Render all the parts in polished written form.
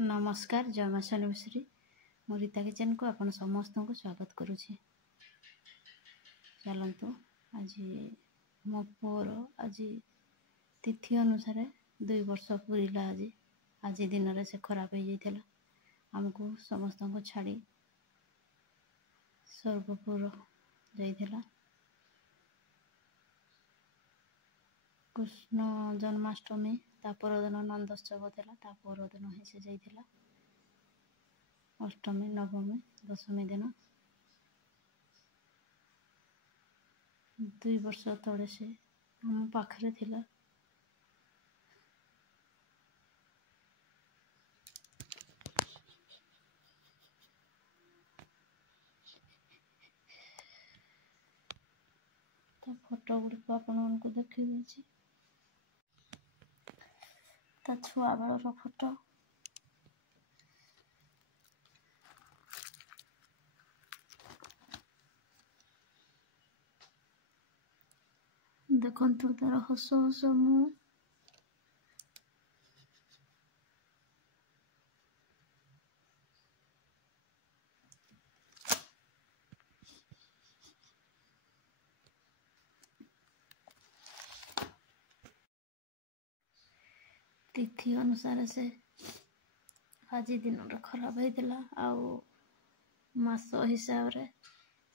नमस्कार जय मां शनिश्री मो रीता किचन को आपण समस्त को स्वागत करुँची। चलतु आज मो पुअर आज तिथि अनुसार 2 वर्ष पूरा आज दिन में से खराब हो जाता आमको समस्त को छाड़ी सर्वपुर जाइला। कृष्ण जन्माष्टमी ता परदिन नंदोत्सव था ता परदिन ही से जाइला। अष्टमी नवमी दशमी दिन 2 वर्ष तले से आम पाखरे थिला। तो फोटो गुड़िक आपको देखी देछि ता छुआ बेलर फोटो। देखंतु तार हस हस मुँह तिथि अनुसार से आज दिन खराब होता आउ मास हिसाब रे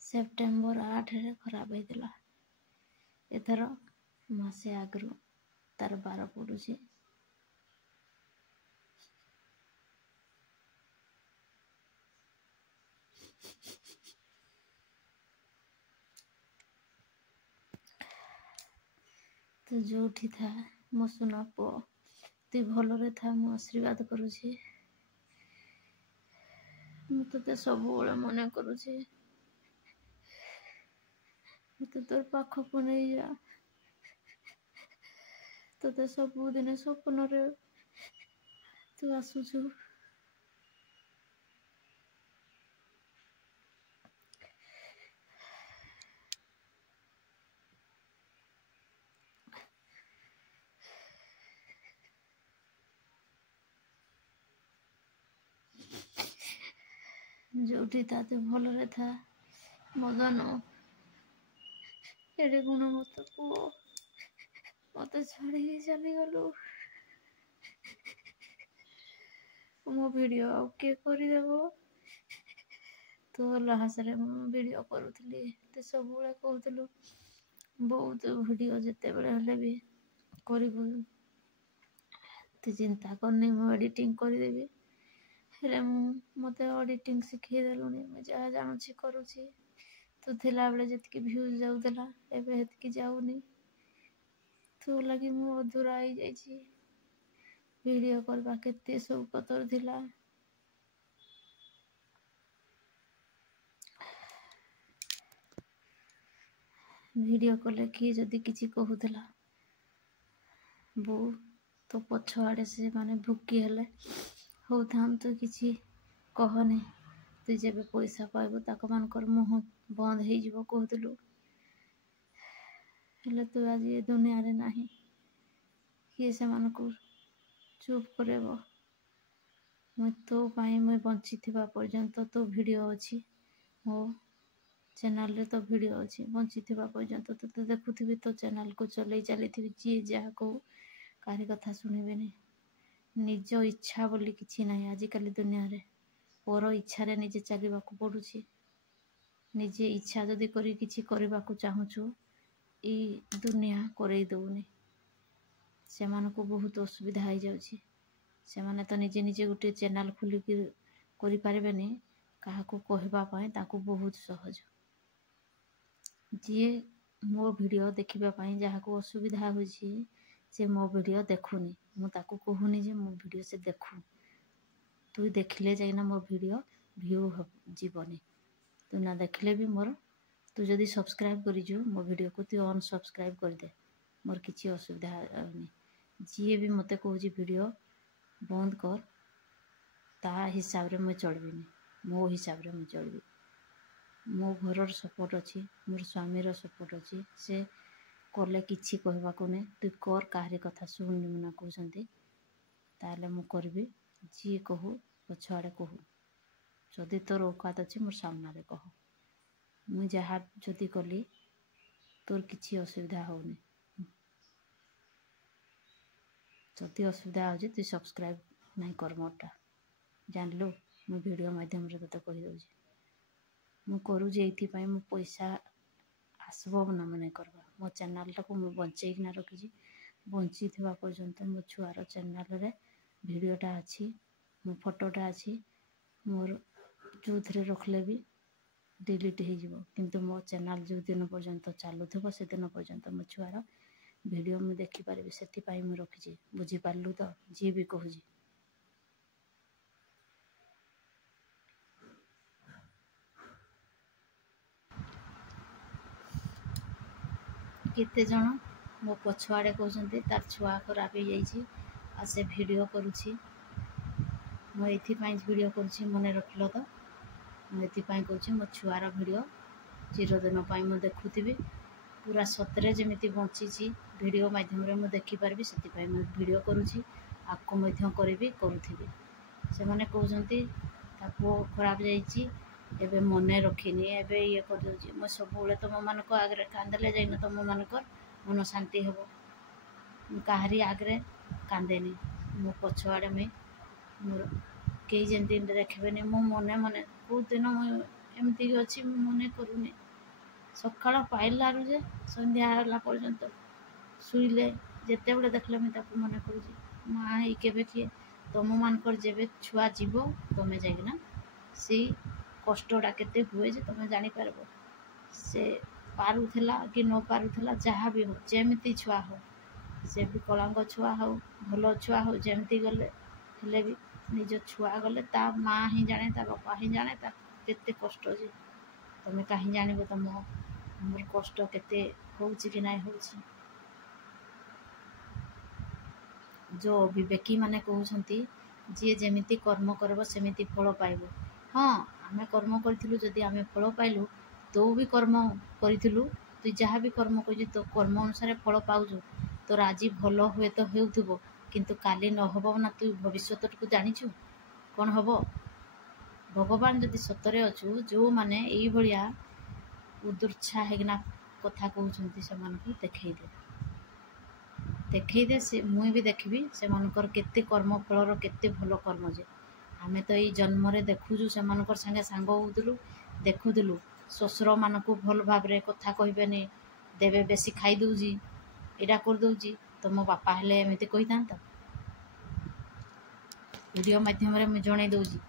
सेप्टेम्बर 8 रे खराब होता। एथर मासे आगु तार 12 पड़ुଛି। तो जोठी था मो सुना पु तु भलरे था मु आशीर्वाद करुछि। मु ते सब मन करुछि मत तोर पाखक नहीं जा तो सबुदिन स्वप्न रे तू आसुछु। जोठी था तू भलरे था मदन एडे गुण मत पुओ मत छाड़ी चली गलु। मो वीडियो आउ के करदेव तो लाहासरे वीडियो करुली तो सब कहूलु बहुत वीडियो जिते बड़े हेले भी करू तू चिंता करनी मु एडिटिंग करदेवी हेले मत एडिटिंग शिखेदेलुनी मुझे जहाँ जानूची करुची। तू थिला बेले जतकी व्यूज जाउदला एबे हेतकी जाउनी तू लगी मु अधूरा आई जाइची। वीडियो करबा केते सब कतर थिला वीडियो कले किए जदि किछि कहूला बो तो पछ आड़े से माने भुकी हेले हो थाम तो किछि कहनी तु जेबे पैसा पाइबो ताक मानकर मुह बंद हो जिवो कहतलु हेले तू आज ये दुनिया रे नाही किए से मानको चुप करेबो। मु तो पाई मु बंची थिबा पर्यंत तो वीडियो अछि मो चैनल रे तो वीडियो अछि बंची थिबा पर्यंत तो देखुथिबी तो चैनल को चलै चली थी जी जहा को कारी कथा सुनिबेनी। निज इच्छा बोली किछि नाही आजिकल दुनिया रे पर इच्छा रे निजे चलवा को पड़ुछि। निजे इच्छा जदि करी किछि करबा को चाहूछु ई दुनिया करई दउनी से मानको बहुत असुविधा हो जाउछि। से माने तो निजे निजे गोटे चैनल खोली करि पारबेनी काहा को कहबा पाए ताको बहुत सहज जी मो वीडियो देखिबा पाए जहा को असुविधा होछि से मो वीडियो देखुनी मु ताको कहूनी जे मो वीडियो से देखु तू देखिले जाइना मो वीडियो व्यू जीवनी तू ना देखिले भी मोर तू जदि सब्सक्राइब करि जो मो वीडियो को तू अनसब्सक्राइब कर दे मोर किछि असुविधा नहीं। जी भी मते कहूछि वीडियो बंद कर ता हिसाब रे मैं चलबिनी मो हिसाब रे मैं चलबी। मो घरर सपोर्ट अच्छी मोर स्वामीर सपोर्ट अच्छी से कले किछि कहबा को नहीं तू कर काहरी कथा शुणुनी ना कहते ताले मु करबी जी कहू पछुआड़े कहू जदि तोर औकात अच्छे मोर सामने कह मुई जहाँ जदि कली तोर किसी असुविधा होनी जदि असुविधा हो तु सब्सक्राइब नहीं कर मोरटा जानलु मु वीडियो माध्यम रे तते कहि दउची मु करूची एइथि मो पैसा आसबो ना मने करबा मो चैनल टाको मु बंचेइना रखिची बंची थिबा पर्यंत मो छुआर चैनल रे वीडियोटा अच्छी मो फोटोटा अच्छी मोर जो थे रखले भी डिलीट हो किंतु मो चैनल जो दिन पर्यंत चलुव से दिन पर्यंत मो छुआर वीडियो मुझे देखिपारि से मुझे रखी बुझीपारू तो जी भी कहूँ केते जन मो पछुआड़े कहते तार छुआ खराब हो जाइए आ से वीडियो करुँची मुझे वीडियो करुँची मन रखल तो मुझे कहूँ मो छुआर वीडियो चिरदिन मुझे देखुवी पूरा सतरे जमी बंची वीडियो माध्यम मुझे देखिपारि से वीडियो करुँची आपको करी करुँगी से मैंने कहते पुओ खराब जाइए एबे मन रखिनी एबे ये कर दउची मो सब तुम मान आगे कांदले जाइन तुम मान मन शांति हे कहारी आगे कांदेनी मो पछुआड़े मुई मोर कई जमी देखबेनि मो मने मने कौ दिन एमती अच्छी मन करूनी सकाळ पाइलारू जे संध्या होला पर्यंत शुइले जिते बड़े देखले मुझे मन करुँची माँ ही केबे किए तुम मानकर जेबे छुआ जीव तुम जाइना से कष्टटा केते हुए जे तुम जानीपार से पारुला कि न पारुला जहाँ भी हो जमी छुआ हो से विकलांग छुआ हो भल छुआ हो जमती गले हेले भी निज छुआ गले ता माँ ही जाने ता बापा ही जाने ता केते कष्ट जे तुम कहीं जान तुम मोर कष्ट केते होउची कि नहीं होउची जो विवेकी माने कहउछंती जी जेमिति कर्म करब सेमिति फल पाइबो हाँ आमे कर्म करिथिलु जदि आमे फल पाइलु तो भी कर्म करिथिलु तु जहाँ भी कर्म कर तो कर्म अनुसार फल पाउजु तोर आज भल हुए तो हेउथुबो किंतु काली न होबो ना तु भविष्यत को जानिछु कौन होबो भगवान जदि सतरे अछु जो माने एई भलिया उदुर्छा हेगना कथा कहउछंती से मानकु देखई दे से मुई भी देखबी से मानकर केते कर्म फलर केते भल कर्म जे आमे तो ये जन्म रे देखुजु से मानकर संगे सांग होउतलु देखुदलु ससुर मानकु भल भाव रे कथा कहबेनी देवे बेसी खाई दउजी एडा कर दउजी तो मो बापा हेले एमिति कहि तांता वीडियो माध्यम रे मु जणै दउजी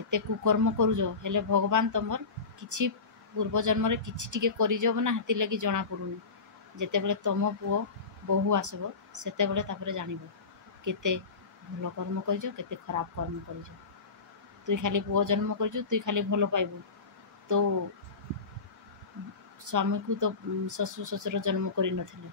एते कुकर्म करूजो हेले भगवान तमर किछि पूर्व जन्म रे किछि टिके करि जब ना हाथी लगी जणा पडुनी जेते बेले तम पुओ बहु आसबो सेते बेले तापरे जानिबो केते भल कर्म करिजो केते खराब कर्म करिजो तुई खाली पुओ जन्म करिजो तुई खाली भल पाइबो तो स्वामी को तो ससुर ससुर जन्म करि नथिले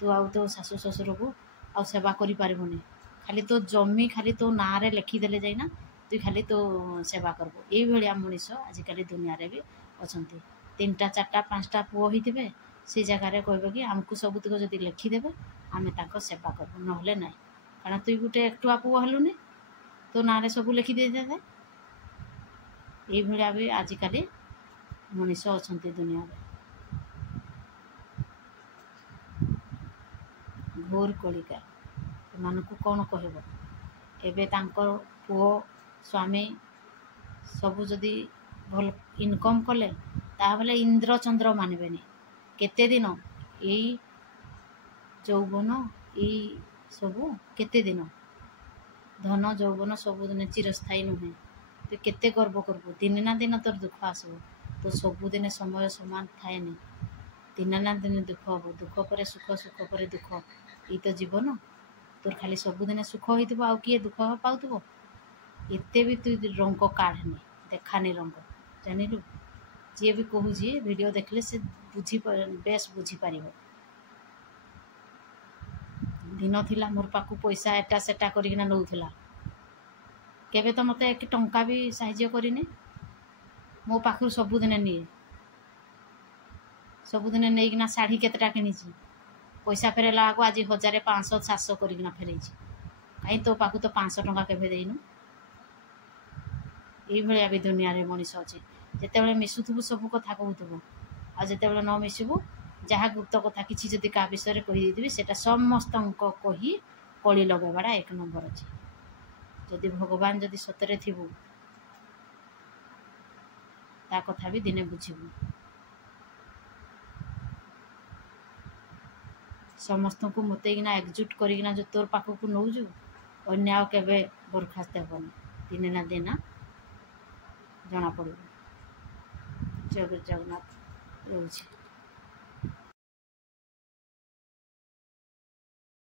तू आउ तो सासु ससुर को आ सेवा करि पारिबोनी खाली तो जमी खाली तो ना रे लिखि देले जाइना तुई खाली तो सेवा करबो एई भलिया मनीष आजिकल दुनिया रे भी अछंती 3टा 4टा 5टा पुओ हिथिबे से जगह रे कहबे कि हमको सबुतक जदि लिखि देबे आमे ताको सेवा करबो नहले नाही कारण तुई गुटे एकटुआ पुओ हलुनी तो ना रे सब लिखि दे दे एई भलिया भी आजिकल मनीष अछंती दुनिया रे घोर कलिका एमानकु कौन कहब एबे तांकर पुओ स्वामी सबु जदि भल इनकम कले ताबले इंद्र चंद्र मानबेनी केते दिन एई यौवन एई सबु केते दिन धन यौवन सबु दिन चिरस्थायी नुहे तो केते गर्व करबो दिन ना दिन तोर दुख आसबो तो सबु दिन समय समान थाए नहीं दिन ना दिन दुख हम दुख पर सुख सुख पर दुख ये तो जीवन तोर खाली सबुदिन सुख होइतबो आ किए दुख पाउतबो एते भी तु रंग काढ़नी देखानी रंग जानिलु जी भी कहूँ वीडियो देखले से बुझी बेस बुझी पारिबो दिन थिला मोर पाखु पैसा एटा सेटा करिना नउथला केबे तो मते एक टंका भी साहाय्य करिने मो पाखु सबुदिन निए सबुदिन नेइकिना साड़ी केतेटा किनिची पैसा फेरेला आगो आज 1500 700 करिना फेरेची କାହିଁ ତୋ ପାଖକୁ ତ 500 ଟଙ୍କା କେବେ ଦେଇନୁ। ଏଇଭଳିଆ ବି ଦୁନିଆରେ ମଣିଷ ଅଛି। ଯେତେବେଳେ ମିଶୁଥିବୁ ସବୁ କଥା କହୁଥିବୁ, ଆଉ ଯେତେବେଳେ ନ ମିଶିବୁ ଯାହା ଗୁପ୍ତ କଥା କିଛି ଯଦି କାହା ବିଷୟରେ କହିଦେଇଥିବି ସେଇଟା ସମସ୍ତଙ୍କ କହି କଳି ଲଗାଇବାଟା 1 ନମ୍ବର ଅଛି। ଯଦି ଭଗବାନ ଯଦି ସତରେ ଥିବୁ ତା କଥା ବି ଦିନେ ବୁଝିବୁ। ସମସ୍ତଙ୍କୁ ମତେଇକିନା ଏକଜୁଟ କରିକିନା ଯେଉଁ ତୋର ପାଖକୁ ନେଉଛୁ, ଅନ୍ୟାୟ କେବେ ବରଖାସ୍ତ ହେବନି। ଦିନେ ନା ଦିନ ଜଣାପଡ଼ିବ। ଜୟ ଜଗନ୍ନାଥ ରହୁଛି।